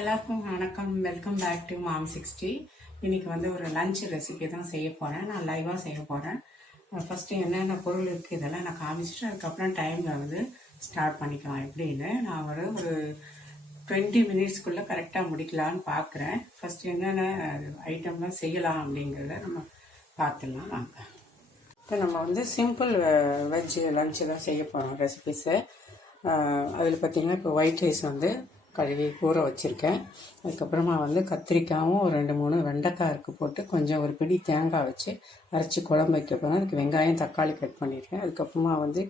எல்லாருக்கும் வணக்கம். Welcome back to mom 60. இன்னைக்கு வந்து ஒரு லஞ்ச் ரெசிபி தான் செய்ய போகிறேன். நான் லைவாக செய்ய போகிறேன். ஃபஸ்ட்டு என்னென்ன பொருள் இருக்குது இதெல்லாம் நான் காமிச்சிட்டு அதுக்கப்புறம் டைமில் வந்து ஸ்டார்ட் பண்ணிக்கலாம். எப்படின்னு நான் ஒரு 20 மினிட்ஸ்க்குள்ளே கரெக்டாக முடிக்கலான்னு பார்க்குறேன். ஃபஸ்ட்டு என்னென்ன ஐட்டம்லாம் செய்யலாம் அப்படிங்கிறத நம்ம பார்த்துடலாம் வாங்க. இப்போ நம்ம வந்து சிம்பிள் வெஜ் லஞ்சு தான் செய்ய போகிறோம் ரெசிபிஸு. அதில் பார்த்திங்கன்னா இப்போ ஒயிட் ரைஸ் வந்து கழுவி ஊற வச்சுருக்கேன். அதுக்கப்புறமா வந்து கத்திரிக்காயும் ஒரு 2-3 வெண்டைக்காய் போட்டு கொஞ்சம் ஒரு பிடி தேங்காய் வச்சு அரைச்சி குழம்பு வைக்க போகிறேன். அதுக்கு வெங்காயம் தக்காளி கட் பண்ணியிருக்கேன். அதுக்கப்புறமா வந்து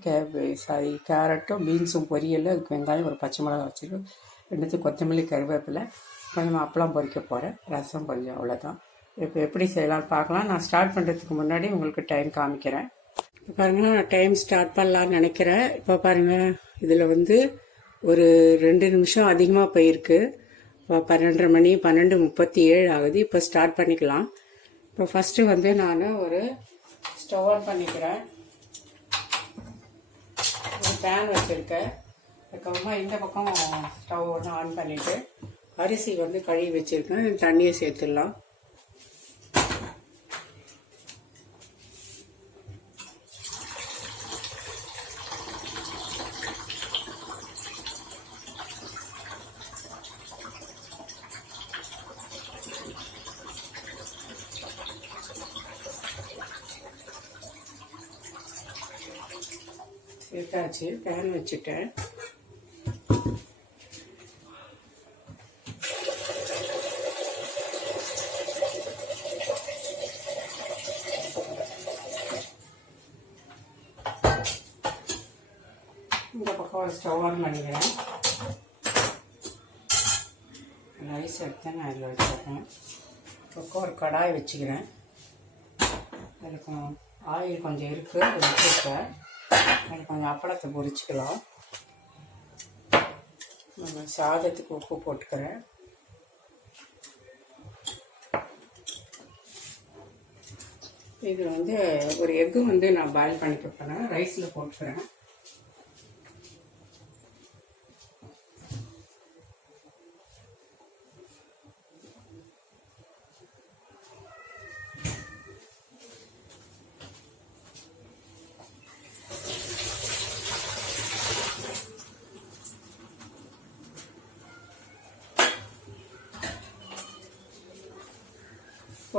கேரட்டும் பீன்ஸும் பொரியல், அதுக்கு வெங்காயம் ஒரு பச்சை மிளகா வச்சுருக்கேன். 2 கொத்தமல்லி கருவேப்பிலை, கொஞ்சம் அப்பளம் பொரிக்க போகிறேன். ரசம் கொஞ்சம், அவ்வளோதான். இப்போ எப்படி செய்யலாம்னு பார்க்கலாம். நான் ஸ்டார்ட் பண்ணுறதுக்கு முன்னாடி உங்களுக்கு டைம் காமிக்கிறேன். இப்போ பாருங்கள், நான் டைம் ஸ்டார்ட் பண்ணலான்னு நினைக்கிறேன். இப்போ பாருங்கள், இதில் வந்து ஒரு 2 நிமிஷம் அதிகமாக போயிருக்கு. இப்போ 12:30 மணி, 12:37 ஆகுது. இப்போ ஸ்டார்ட் பண்ணிக்கலாம். இப்போ ஃபஸ்ட்டு வந்து நான் ஒரு ஸ்டவ் ஆன் பண்ணிக்கிறேன். ஒரு பேன் வச்சுருக்கேன். அதுக்கப்புறமா இந்த பக்கம் ஸ்டவ் ஒன்று ஆன் பண்ணிவிட்டு அரிசி வந்து கழுவி வச்சுருக்கேன். தண்ணியை சேர்த்துடலாம். சேர்த்தாச்சு. பேன் வச்சுட்டேன். இந்த பக்கம் ஒரு ஸ்டவ் ஆன் பண்ணிக்கிறேன். ரைஸ் எடுத்து நான் இதில் வச்சுருக்கேன். பக்கம் ஒரு கடாய் வச்சுக்கிறேன். அதுக்கு ஆயில் கொஞ்சம் இருக்குது, அது வச்சுருக்கேன். அது கொஞ்சம் அப்பளத்தை பொரிச்சிக்கலாம். நம்ம சாதத்துக்கு உப்பு போட்டுக்கிறேன். இது வந்து ஒரு எக்கு வந்து நான் பாயில் பண்ணிக்க போகிறேன். ரைஸில் போட்டுக்கிறேன்.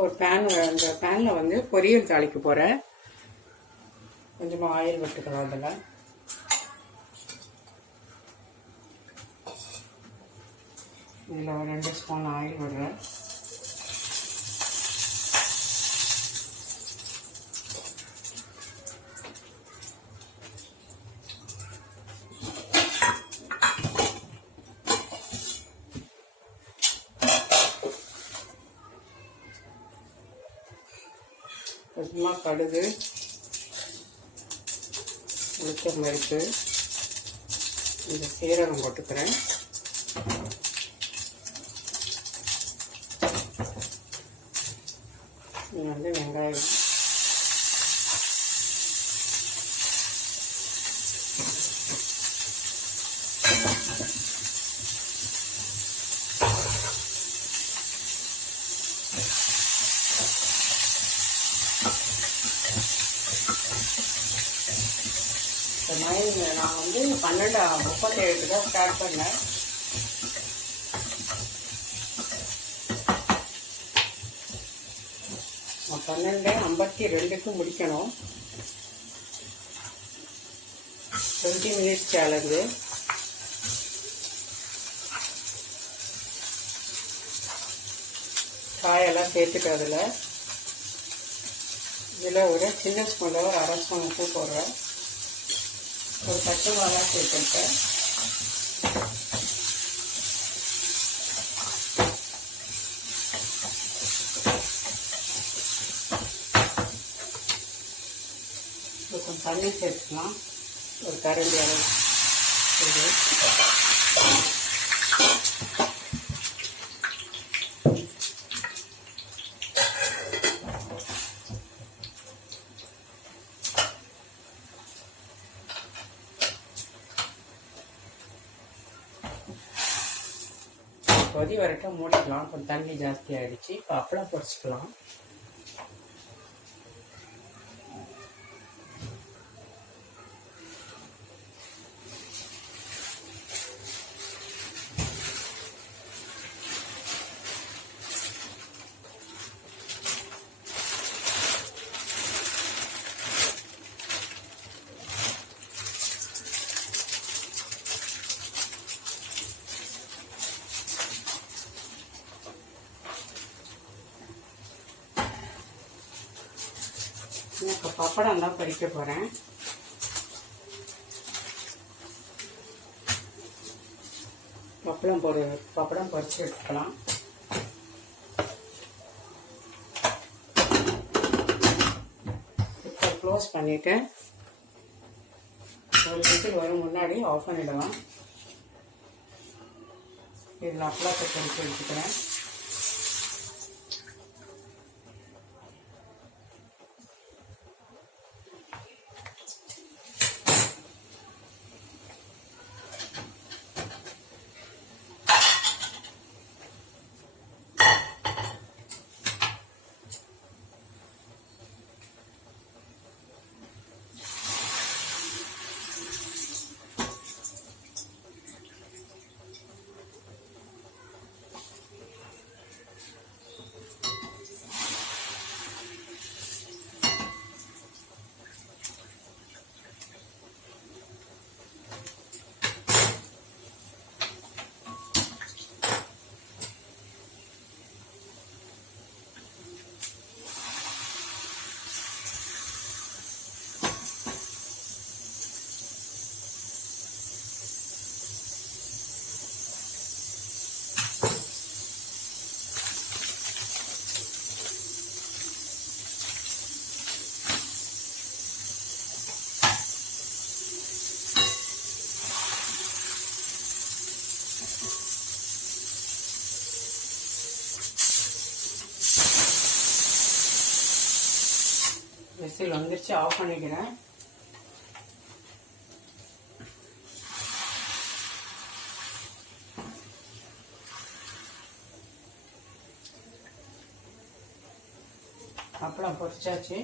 ஒரு அந்த பேனில் வந்து பொரியல் தாளிக்க போகிறேன். கொஞ்சமாக ஆயில் விட்டுக்கலாம். அதில் இதில் ஒரு 2 ஸ்பூன் ஆயில் விடுறேன். கொஞ்சமாக கடுகு, உளுத்தம் பருப்பு, இந்த சீரகம் போட்டுக்கிறேன். இது வந்து வெங்காயம், நான் வந்து 12:37 தான் ஸ்டார்ட் பண்ணேன். நான் 12:52க்கு முடிக்கணும். 20 மினிட்ஸ் சேலஞ்சு. காயெல்லாம் சேர்த்துட்டு இதில் ஒரு சின்ன ஸ்பூனில் ஒரு 1/2 ஸ்பூன் உப்பு போடுறேன். ஒரு பச்சை மிளகாய் சேர்த்துருக்கேன். கொஞ்சம் தண்ணி சேர்த்துக்கலாம். ஒரு கரண்டி அளவு. கொதி வரட்டும், மூடிக்கலாம். கொஞ்சம் தண்ணி ஜாஸ்தி ஆகிடுச்சு. இப்போ அப்பளம் பொரிச்சிக்கலாம். இப்போ பப்படம் தான் பொரிக்க போகிறேன். பப்படம் பொரிச்சு எடுத்துக்கலாம். இப்போ க்ளோஸ் பண்ணிவிட்டு ஒரு விசில் வரும் முன்னாடி ஆஃப் பண்ணிடலாம். இதில் அப்பளத்தை பொரிச்சு எடுத்துக்கிறேன். விசில் வந்துருச்சு, ஆஃப் பண்ணிக்கிறேன். அப்பளம் பொரிச்சாச்சு.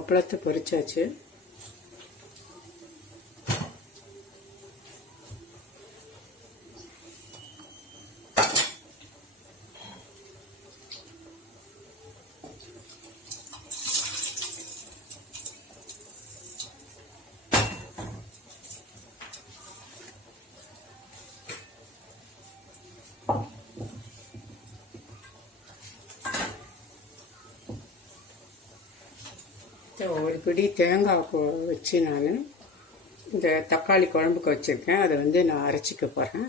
அப்பளத்தை பொரிச்சாச்சு. ஒரு பிடி தேங்காய் வச்சு நான் இந்த தக்காளி குழம்புக்கு வச்சுருக்கேன். அதை வந்து நான் அரைச்சிக்க போகிறேன்.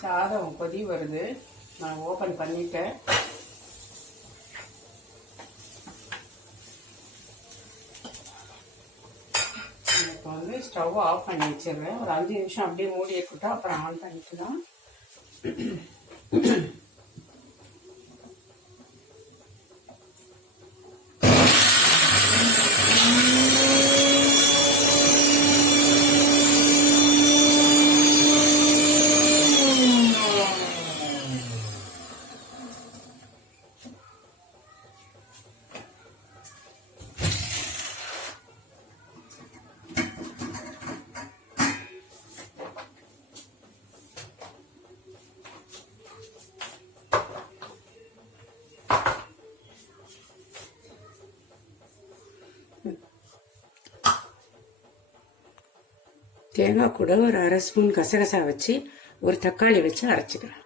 சாதம் கொதி வருது, நான் ஓப்பன் பண்ணிட்டேன். இப்போ வந்து ஸ்டவ் ஆஃப் பண்ணி வச்சிடுறேன். ஒரு 5 நிமிஷம் அப்படியே மூடி இருக்கட்டும், அப்புறம் ஆன் பண்ணிக்கலாம். தேங்காய் கூட ஒரு 1/2 ஸ்பூன் கசகசா வச்சு ஒரு தக்காளி வச்சு அரைச்சிக்கலாம்.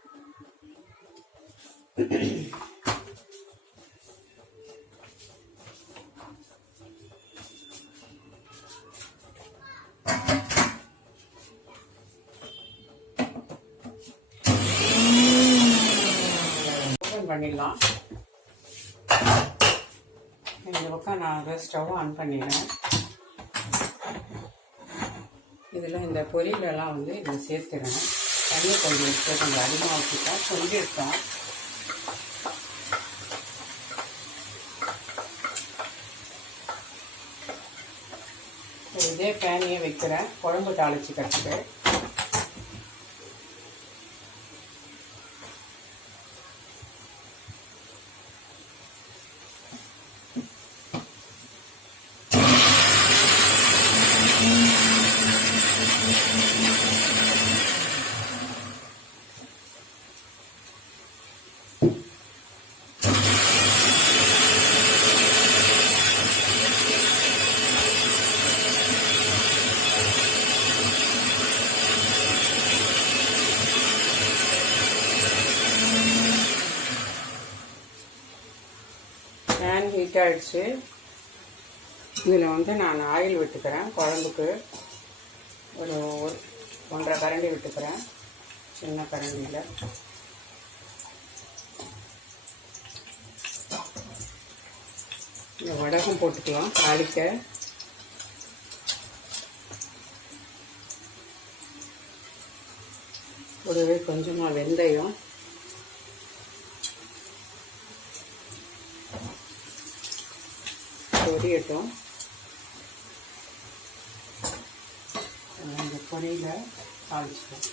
பண்ணிடலாம். இந்த பக்கம் நான் ஸ்டவ் ஆன் பண்ணிடுறேன். இதில் இந்த பொரியலெல்லாம் வந்து இதில் சேர்த்துறேன். தண்ணி கொஞ்சம் எடுத்து கொஞ்சம் அதிகமாக ஊற்றிட்டா சொல்லியிருக்கோம். இதே பேனையே வைக்கிறேன் குழம்பு தாளிச்சுக்கிறதுக்கு. பேன் ஹீட் ஆகிடுச்சு. இதில் வந்து நான் ஆயில் விட்டுக்கிறேன். குழம்புக்கு ஒரு 1.5 கரண்டி விட்டுக்கிறேன், சின்ன கரண்டியில். இந்த வடகம் போட்டுக்கலாம் தாளிக்க. கூடவே கொஞ்சமாக வெந்தயம், பொரியட்டும். இந்த பொரியல தாளிச்சிட்டோம்,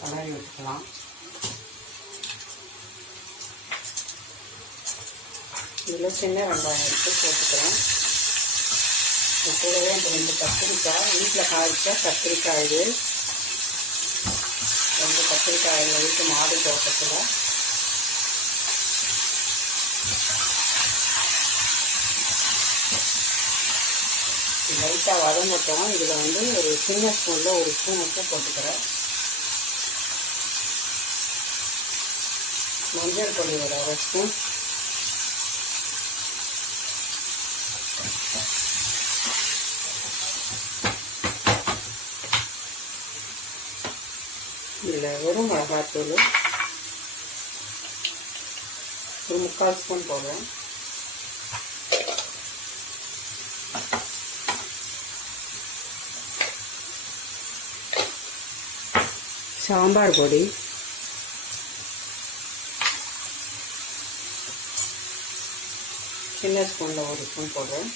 வளரி விட்டுக்கலாம். இதில் சின்ன வெங்காயம் எடுத்து போட்டுக்கிறேன். இது கூடவே அந்த 2 கத்திரிக்காய், வீட்டில் காய்ச்ச கத்திரிக்காய். இது 2 கத்திரிக்காய் எங்கள் வீட்டு மாடு தோட்டத்தில். லைட்டாக வதங்கட்டும். இதில் வந்து ஒரு சின்ன ஸ்பூனில் 1 ஸ்பூன் மட்டும் போட்டுக்கிறேன். மஞ்சள் பொடி ஒரு 1/2 ஸ்பூன். இதில் வெறும் மிளகாத்தூள் ஒரு 3/4 ஸ்பூன் போடுறேன். சாம்பார் பொடி சின்ன ஸ்பூனில் 1 ஸ்பூன் போடுறேன்.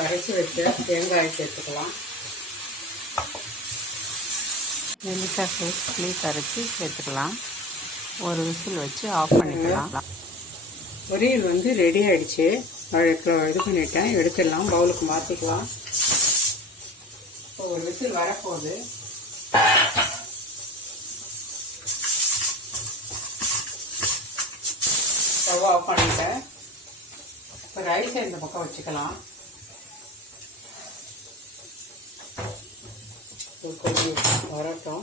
அரைச்சி வச்சு தேங்காய் சேர்த்துக்கலாம். நெல்லிக்காய் சைஸ் புளி கரைச்சி சேர்த்துக்கலாம். ஒரு விசில் வச்சு ஆஃப் பண்ணிக்கலாம். பொரியல் வந்து ரெடி ஆகிடுச்சு. இது பண்ணிட்டேன், எடுத்துடலாம். பவுலுக்கு மாற்றிக்கலாம். இப்போ ஒரு விசில் வரப்போகுது. ஸ்டவ் ஆஃப் பண்ணிட்டேன். இப்போ ரைஸை இந்த பக்கம் வச்சுக்கலாம். கொஞ்சம் வரட்டும்.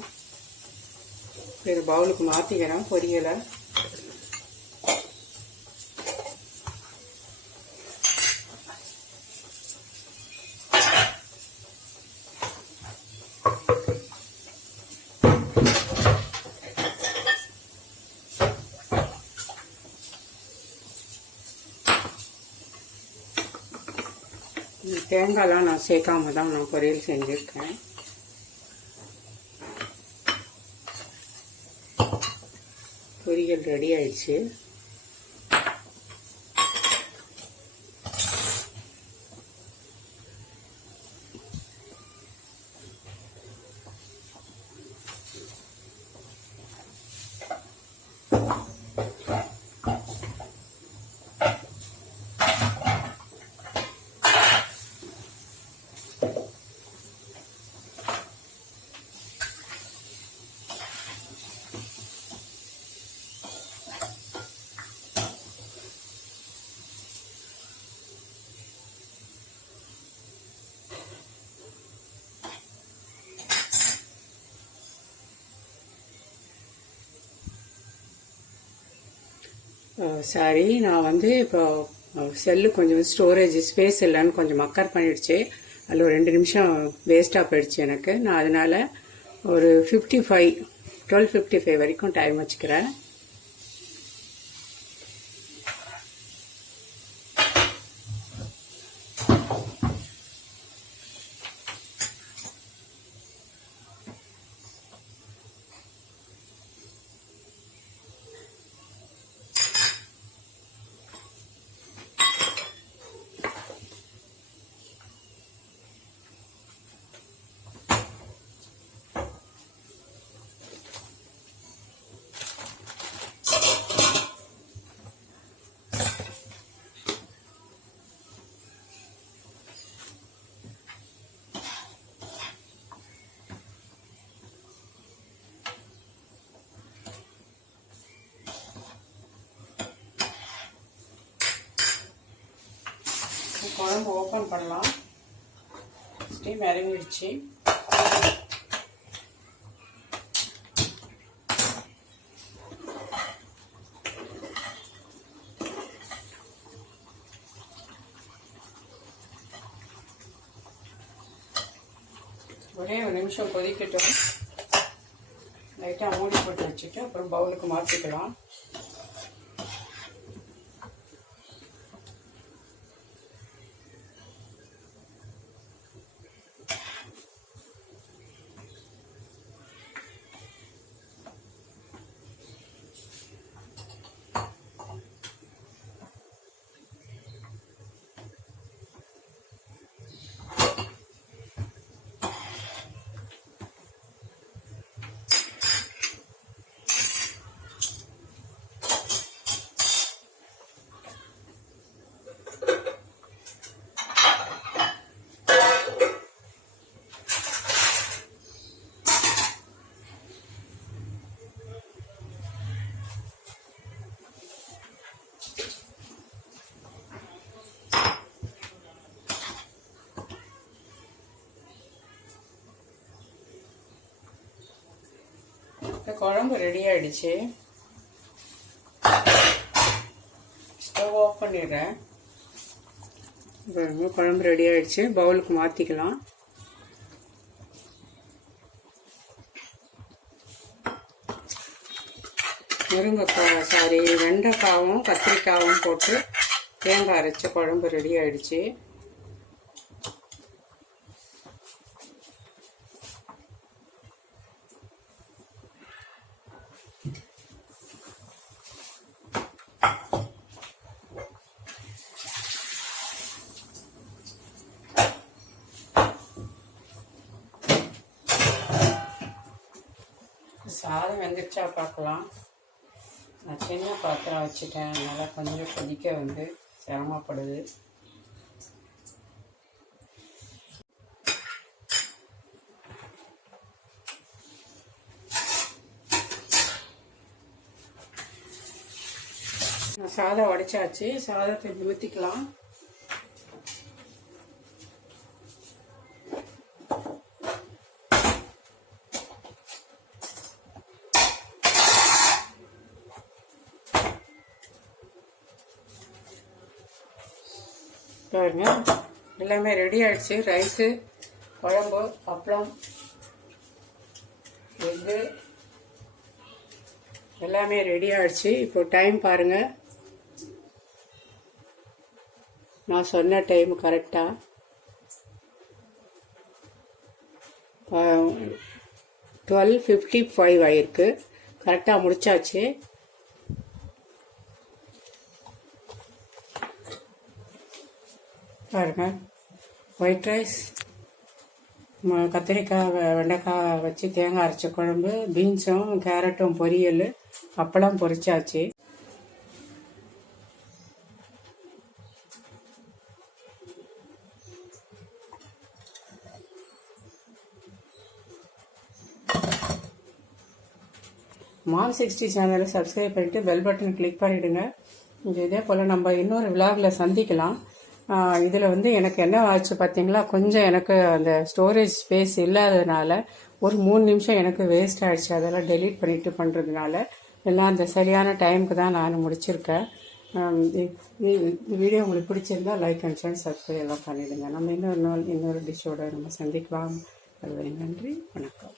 இது பவுலுக்கு மாற்றிக்கிறேன் பொரியலை. தேங்காய்லாம் நான் சேர்க்காம தான் நான் பொரியல் செஞ்சுருக்கேன். பொரியல் ரெடி ஆயிடுச்சு. சாரி, நான் வந்து இப்போ செல்லு கொஞ்சம் ஸ்டோரேஜ் ஸ்பேஸ் இல்லைன்னு கொஞ்சம் மக்கர் பண்ணிடுச்சு. அதில் ஒரு 2 நிமிஷம் வேஸ்ட்டாக போயிடுச்சு எனக்கு. நான் அதனால ஒரு 12:55 வரைக்கும் டைம் வச்சுக்கிறேன். குழம்பு ஓப்பன் பண்ணலாம். ஸ்டீம் இறங்கிடுச்சு. ஒரே ஒரு நிமிஷம் கொதிக்கட்டும். லைட்டாக மூடி போட்டு வச்சுட்டு அப்புறம் பவுலுக்கு மாற்றிக்கலாம். குழம்பு ரெடி ஆயிடுச்சு. ஸ்டவ் ஆஃப் பண்ணிடுறேன். குழம்பு ரெடி ஆயிடுச்சு. பவுலுக்கு மாற்றிக்கலாம். வெண்டைக்காவும் கத்திரிக்காவும் போட்டு தேங்காய் அரைச்ச குழம்பு ரெடி ஆயிடுச்சு. சாதம் வெந்துருச்சா பார்க்கலாம். நான் சின்ன பாத்திரம் வச்சுட்டேன், அதனால் கொஞ்சம் கொதிக்க வந்து சிரமப்படுது. சாதம் வடிச்சாச்சு. சாதத்தை ஊற்றிக்கலாம். பாருங்க, எல்லாமே ரெடி ஆயிடுச்சு. ரைஸு, குழம்பு, அப்பளம், எக்கு எல்லாமே ரெடி ஆயிடுச்சு. இப்போ டைம் பாருங்க. நான் சொன்ன டைம் கரெக்டாக 12:55 ஆயிருக்கு. கரெக்டாக முடிச்சாச்சு. பாருங்க, ஒயிட் ரைஸ், கத்திரிக்காய் வெண்டைக்காய் வச்சு தேங்காய் அரைச்ச குழம்பு, பீன்ஸும் கேரட்டும் பொரியல், அப்பளம் பொரிச்சாச்சு. Mom60 சேனலை சப்ஸ்கிரைப் பண்ணிட்டு பெல் பட்டன் கிளிக் பண்ணிவிடுங்க. இதே போல் நம்ம இன்னொரு விலாகில் சந்திக்கலாம். இதில் வந்து எனக்கு என்ன ஆச்சு பார்த்தீங்களா, கொஞ்சம் எனக்கு அந்த ஸ்டோரேஜ் ஸ்பேஸ் இல்லாததுனால ஒரு 3 நிமிஷம் எனக்கு வேஸ்ட் ஆகிடுச்சு. அதெல்லாம் டெலீட் பண்ணிட்டு பண்ணுறதுனால எல்லாம் அந்த சரியான டைமுக்கு தான் நான் முடிச்சிருக்கேன். இந்த வீடியோ உங்களுக்கு பிடிச்சிருந்தா லைக் அண்ட் ஷேர் சப்ஸ்கிரைப் எல்லாம் பண்ணிடுங்க. நம்ம இன்னொரு நாள் இன்னொரு டிஷ்ஷோட நம்ம சந்திக்கலாம். அதுவரை நன்றி, வணக்கம்.